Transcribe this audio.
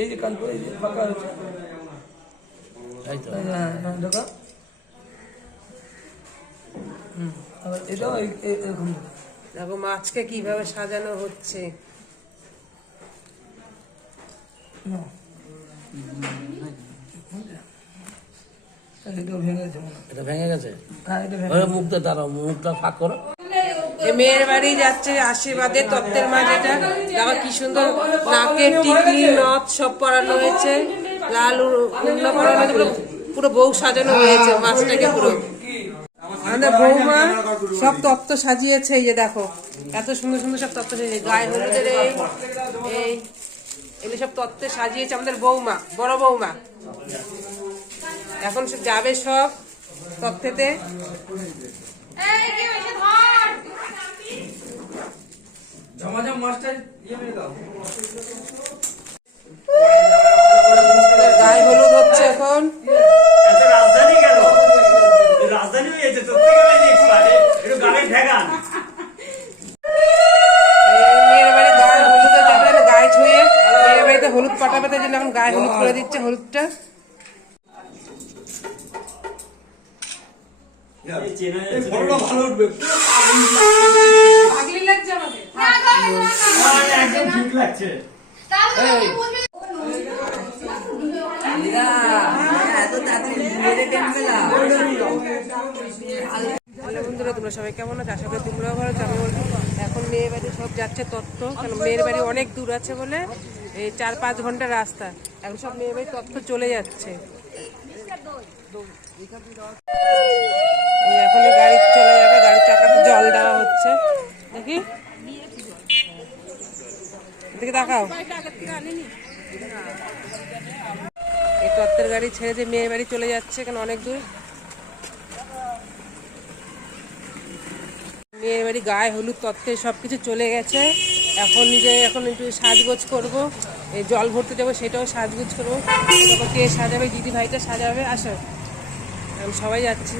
এই যে কানপুর এই যে ফাঁকা আছে। তাই তো? হ্যাঁ হ্যাঁ দেখো। হুম আবার এটাও এই- এই- এরকম। দেখো। দেখো মাছকে কীভাবে সাজানো হচ্ছে। ভেঙে গেছে এটা ভেঙে গেছে? হ্যাঁ এটা ভেঙে ওরে মুখটা দাঁড়াও মুখটা ফাঁক করো। মেয়ের বাড়ি যাচ্ছে আশীর্বাদে তত্ত্বের মাঝ এটা দেখো কি সুন্দর নাকের টিকি নথ সব পরানো হয়েছে। লাল উ- উন্ন পরানো হয়েছে, পুরো পুরো বউ সাজানো হয়েছে, মাছটাকে পুরো। আমাদের বৌমা সব তত্ত্ব সাজিয়েছে, এই যে দেখো। এত সুন্দর সুন্দর সব তত্ত্ব সাজিয়েছে। গায়ে হলুদের এই এই এগুলো সব তত্ত্বে সাজিয়েছে আমাদের বৌমা, বড় বৌমা। এখন সব যাবে সব তত্ত্বেতে গায়ে হলুদ হচ্ছে এখন। এত রাজধানী কেন? রাজধানী বেশি এক্সপার্ট একটু গাড়ি হলুদ পাঠাবে তাই জন্য এখন গায়ে হলুদ করে দিচ্ছে হলুদটা। চেনা যাচ্ছে লাগছে? বন্ধুরা তোমরা সবাই কেমন আছো? আশা করি তোমরাও ভালো আছো আমি বলছি এখন মেয়ের বাড়ি সব যাচ্ছে তত্ত্ব কারণ মেয়ের বাড়ি অনেক দূর আছে বলে এই চার পাঁচ ঘণ্টা রাস্তা। এখন সব মেয়ের বাড়ি তত্ত্ব চলে যাচ্ছে এই এখন এই গাড়ি চলে যাবে গাড়ির চাকাতে জল দেওয়া হচ্ছে দেখি এদিকে এই তত্ত্বের গাড়ি ছেড়ে দিয়ে মেয়ের বাড়ি চলে যাচ্ছে কেন অনেক দূর? মেয়ের বাড়ি গায়ে হলুদ তত্ত্বে সব কিছু চলে গেছে। এখন নিজে এখন একটু সাজগোজ করব। এই জল ভরতে যাব সেটাও সাজগোজ করব। কে সাজাবে? দিদি ভাইটা সাজাবে? আসো। আমি সবাই যাচ্ছি।